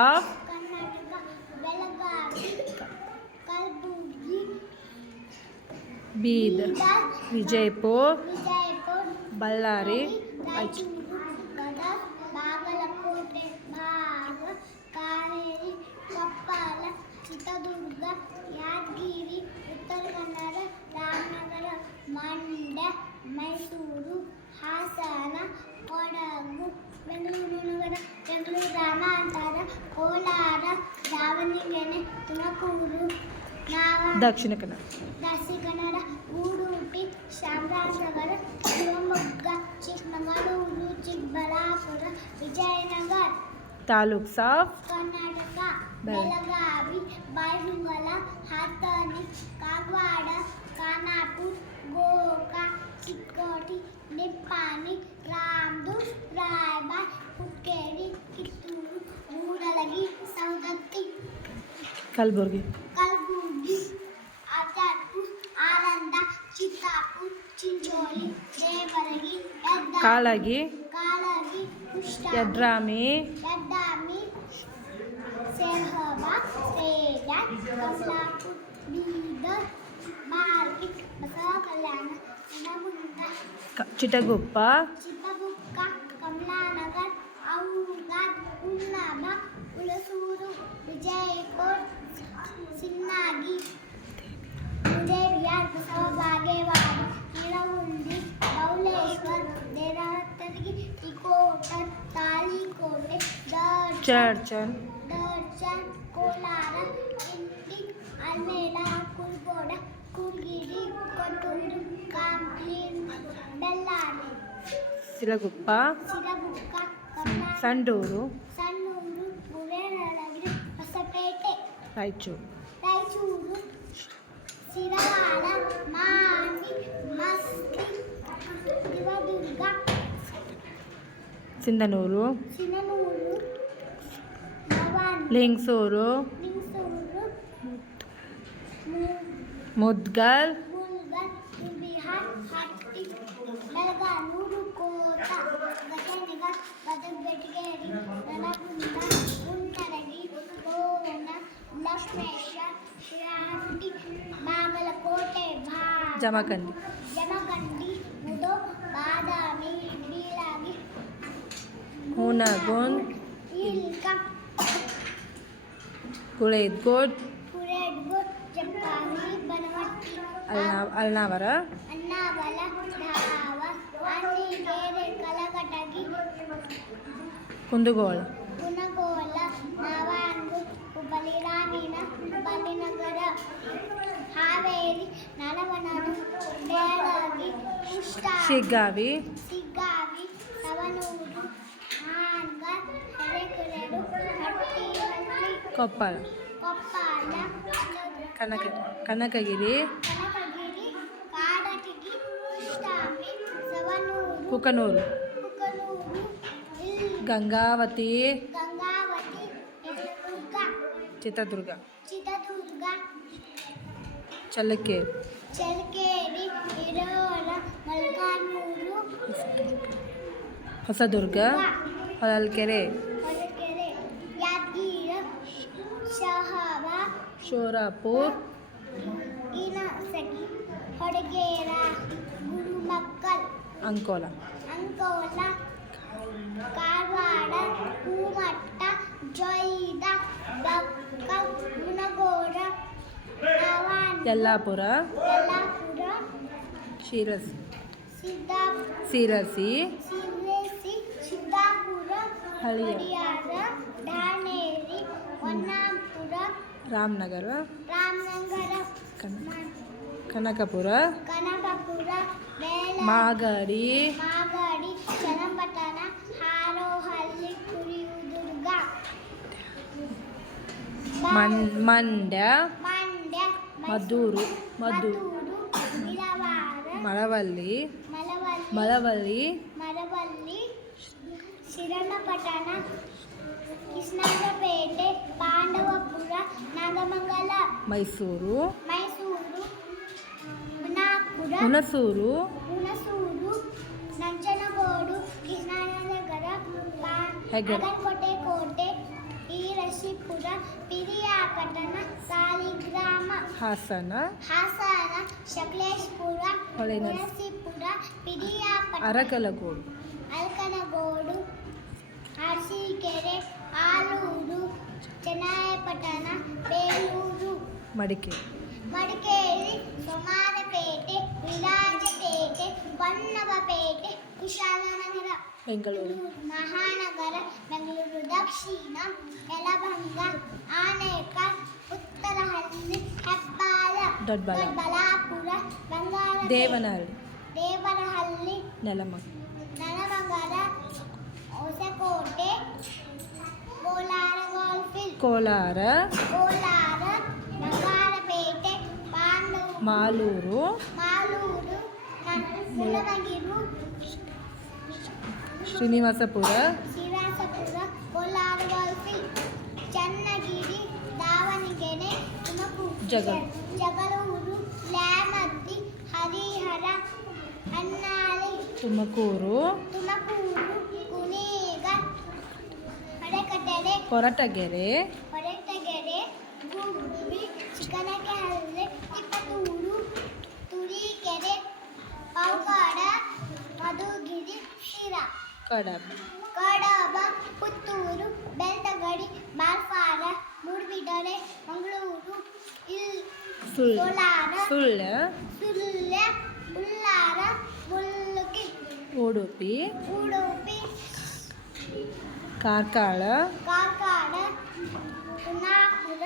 Of Karnataka Belagavi Kalaburagi Bidar Vijayapura Vijayapura Ballari Raichur Gadag Bagalkot Kaveri Koppal Chitradurga Yadgir Uttara Kannada Ramanagara Mandya Mysuru Hassan Kodagu Bengaluru ನಗರ ಬೆಂಗಳೂರು ಗ್ರಾಮಾಂತರ Kolar Davanagere Tumakuru Dakshina Kannada Udupi Chamarajanagar Shivamogga Chikkamagaluru Chikkaballapur Vijayanagara taluks of Karnataka Belagavi Bagalkot Hassan Kagwad Khanapur Gokak Chikkodi Nippani Ramdurg Raybag Hukkeri Kittur Mudalagi Savadatti Kalaburagi ಆಚಾರ್ಪುರ ಆನಂದ ಚಿತ್ತಾಪುರ ಚಿಂಚೋಳಿ ದೇವರಗಿ ಕಾಳಗಿ ಯಡ್ರಾಮಿ ಯಡ್ರಾಮಿ ಸೇಹಬ ಸೇಡಂ ಕಮಲಾಪುರ ಬೀದರ್ ಮಾರ್ಗಿ ಬಸವ ಕಲ್ಯಾಣ ಚಿಟಗುಪ್ಪ ಕಮಲಾನಗರ ಔರಾದ್ ಹುಮ್ನಾಬ ಹುಣಸೂರು ವಿಜಯಪುರ ಸಿನ್ನಾಗಿ ಮುದೇಬಿಹಾರ್ ಬಸವ ಬಾಗೇವಾಡಿ ನಿಳಗುಂದಿ ಬೌಲೇಶ್ವರ್ ದೇವರಹಳ್ಳಿ ಇಕೋಟರ್ ತಾಳಿಕೋಟೆ ಚರ್ಚನ್ ಕೋಲಾರ ಇಂಡಿ ಅಲ್ಮೇಲ ಕುರ್ಗೋಡ ಕೂರ್ಗಿರಿ ಕೊಟ್ಟೂರು ಕಾಂಪ್ಲಿನ್ ಬೆಳ್ಳಾರಿ ಸಿರಗುಪ್ಪ ಸಂಡೂರು ಸಂಡೂರು ಮುರೇನಹಳ್ಳಿ ಹೊಸಪೇಟೆ ರಾಯಚೂರು ಸಿರವಾಡ ಮಾನ್ವಿ ಮಸ್ಕಿ ದೇವದುರ್ಗ ಸಿಂಧನೂರು ಲಿಂಗಸೂರು ಮುದ್ಗಲ್ ಬಿಹಾರ್ ಹಟ್ಟಿ ಬೆಳಗಾನೂರು ಕೋಟ ಗದಗ ಬೆಟಗೇರಿ ನಲಗುಂದ ಗುಂಟರಗಿ ಗೋಣ ಲಕ್ಷ್ಮೇಶ್ವರ ಶಿರಾಹಟ್ಟಿ ಬಾಗಲಕೋಟೆ ಜಮಖಂಡಿ ಮುದೋ ಬಾದಾಮಿ ಬೀಳಗಿ ಹುನಗುಂದ್ ಇಲ್ಕ ಕುಳೇದ್ಗೋಡ್ ಜಪ್ಪಾನಿ ಬನವಟ್ಟಿ ಅಲ್ನಾವರ ಅನ್ನಾವಲ ಧಾವ ಅನ್ನಿಗೇರೆ ಕಲಘಟಗಿ ಕುಂದಗೋಳ ಕುನಗೋಳ ನವಾಂಗು ಹುಬ್ಬಳ್ಳಿ ರಾಣಿನ ಹುಬ್ಬಳ್ಳಿನಗರ ಹಾವೇರಿ ನಳವನಡು ಬೇಳಗಿ ಶಿಗ್ಗಾವಿ ಸವನೂರು ಹಾನ್ಗಲ್ ಹಿರೇಕೆರೂರು ಹಟ್ಟಿಹಳ್ಳಿ ಕೊಪ್ಪಳ ಕನಕಗಿರಿ ಕಾಡಟಗಿ ಇಷ್ಟಾಮಿ ಸವನೂರು ಕುಕನೂರು ಗಂಗಾವತಿ ಚಿತ್ರದುರ್ಗ ಚಳ್ಳಕೆರೆ ಹಿರೋಳ ಮಲ್ಕಾನೂರು ಹೊಸದುರ್ಗ ಹೊಳಲ್ಕೆರೆ ಯಾದಗಿರಿ ಶಹಾಬ ಶೋರಾಪುರ್ ಇನಸಗಿ ಹೊಡಗೇರ ಗುರುಮಕ್ಕಲ್ ಅಂಕೋಲ ಕಾರವಾಡ ಹೂಮಟ್ಟ ಜೊಯ್ದ ಬಕ್ಕಲ್ ಮುನಗೋಡ ಯಲ್ಲಾಪುರ ಶಿರಸಿ ಸಿದ್ದಾಪುರ ಹಳಿಯಾರ ದಾನೇರಿ ಹೊನ್ನಾಪುರ ರಾಮನಗರ ಕನಕಪುರ ಮಾಗಡಿ ಚನ್ನಪಟ್ಟಣ ಹಾರೋಹಳ್ಳಿ ಕುರಿಯುದುರ್ಗ ಮಂಡ್ಯ ಮದ್ದೂರು ಮಳವಳ್ಳಿ ಶ್ರೀರಂಗಪಟ್ಟಣ ಕೃಷ್ಣಪೇಟೆ ಪಾಂಡವಪುರ ನಾಗಮಂಗಲ ಮೈಸೂರು ಹುಣಸೂರು ನಂಜನಗೂಡು ಕೃಷ್ಣನಗರ ಕೋಟೆ ಹಾಸನ ಹಾಸನ ಶಕಲೇಶಪುರ ಹೊಳೆನರಸೀಪುರ, ನರಸೀಪುರ ಪಿರಿಯಾಪಟ್ಟಣ ಅರಕಲಗೂಡು, ಅಲ್ಕನಗೋಡು ಅರಸೀಕೆರೆ ಆಲೂರು ಚನ್ನರಾಯಪಟ್ಟಣ ಬೇಲೂರು ಮಡಿಕೇರಿ, ಮಡಿಕೇರಿ ಸೋಮವಾರಪೇಟೆ ವಿರಾಜಪೇಟೆ ಹೊನ್ನವಪೇಟೆ ಕುಶಾಲನಗರ ಬೆಂಗಳೂರು, ಮಹಾನಗರ ಬೆಂಗಳೂರು ದಕ್ಷಿಣ ಯಲಹಂಕ ಆನೇಕಲ್ ಉತ್ತರಹಳ್ಳಿ ಹೆಬ್ಬಾಳ ದೊಡ್ಡಬಳ್ಳಾಪುರ ಬಂಗಾರಪೇಟೆ ದೇವನಹಳ್ಳಿ, ದೇವರಹಳ್ಳಿ ನೆಲಮಂಗಲ, ಹೊಸಕೋಟೆ ಕೋಲಾರ ಗೋಲ್ಫೀಲ್ಡ್ ಕೋಲಾರ, ಕೋಲಾರ ಬಂಗಾರಪೇಟೆ ಮಾಲೂರು, ಮಾಲೂರು ಮುಳಬಗಿರು ಶ್ರೀನಿವಾಸಪುರ, ಶ್ರೀನಿವಾಸಪುರ ಕೋಲಾರ ಗೋಲ್ಫೀಲ್ಡ್ ಚನ್ನಗಿರಿ ದಾವಣಗೆರೆ ಜಗಳೂರು ನ್ಯಾಮತಿ ಹರಿಹರ ಹೊನ್ನಾಳಿ ತುಮಕೂರು, ಕುಣಿಗ ಕೊರಟಗೆರೆ, ಗುಬ್ಬಿ ಚಿಕ್ಕನಕೆಹಳ್ಳಿ ತಿಪಟೂರು ತುರೀಕೆರೆ ಪೌಕಾಡ ಮಧುಗಿರಿ ಶಿರಾ ಕಡಬ ಪುತ್ತೂರು ಬೆಳ್ತಂಗಡಿ ಬಾಲ್ಪಾರ ಮೂಡುಬಿದಿರೆ ಮಂಗಳೂರು ಕೋಲಾರ ಸುಳ್ಯ, ಉಲ್ಲಾರ ಮುಲ್ಕಿ ಉಡುಪಿ, ಕಾರ್ಕಳ, ಪುನಾಪುರ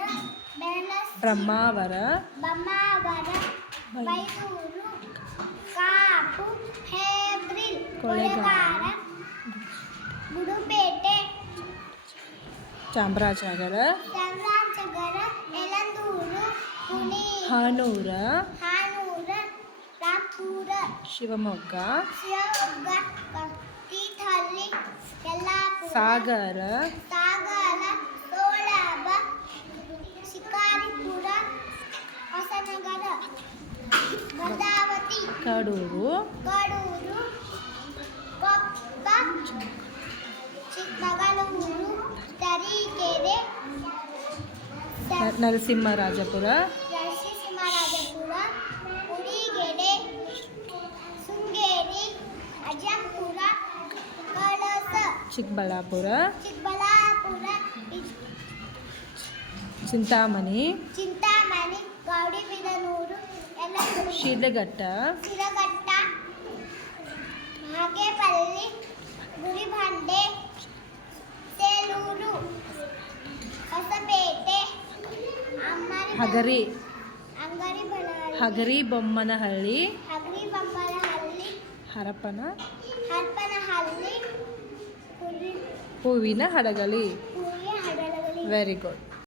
ಬ್ರಹ್ಮಾವರ, ಮೈಸೂರು ಕಾಪು ಹೇಬ್ರಿಲ್ ಕೊಳ್ಳೇಗಾಲ, ಗುಡುಪೇಟೆ ಚಾಮರಾಜನಗರ, ಯಳಂದೂರು ಹಾನೂರ, ರಾಂಪುರ ಶಿವಮೊಗ್ಗ, ತೀರ್ಥಹಳ್ಳಿ ಯಲ್ಲಾಪುರ ಸಾಗರ, ಸೋಳಾಬ ಶಿಕಾರಿಪುರ ಹೊಸನಗರ ಭದ್ರಾವತಿ ಕಡೂರು, ಕೊಪ್ಪ ಚಿಕ್ಕಮಗಳೂರು ತರೀಕೆರೆ ನರಸಿಂಹರಾಜಪುರ, ಉಡಿಗೆರೆ ಶೃಂಗೇರಿ ಅಜ್ಜಂಪುರ ಕಳಸ ಚಿಕ್ಕಬಳ್ಳಾಪುರ, ಚಿಂತಾಮಣಿ ಚಿಂತಾಮಣಿ, ಗೌರಿಬಿದನೂರು ಶಿಡ್ಲಘಟ್ಟ, ಹಾಗೇಪಲ್ಲಿ ಗುಡಿಬಂಡೆ ಸೇಲೂರು ಹೊಸಪೇಟೆ ಹಗರಿಬೊಮ್ಮನಹಳ್ಳಿ, ಹರಪನಹಳ್ಳಿ ಹೂವಿನ ಹಡಗಲಿ. ಹೂವಿನ ಹಡಗಲಿ. Very good.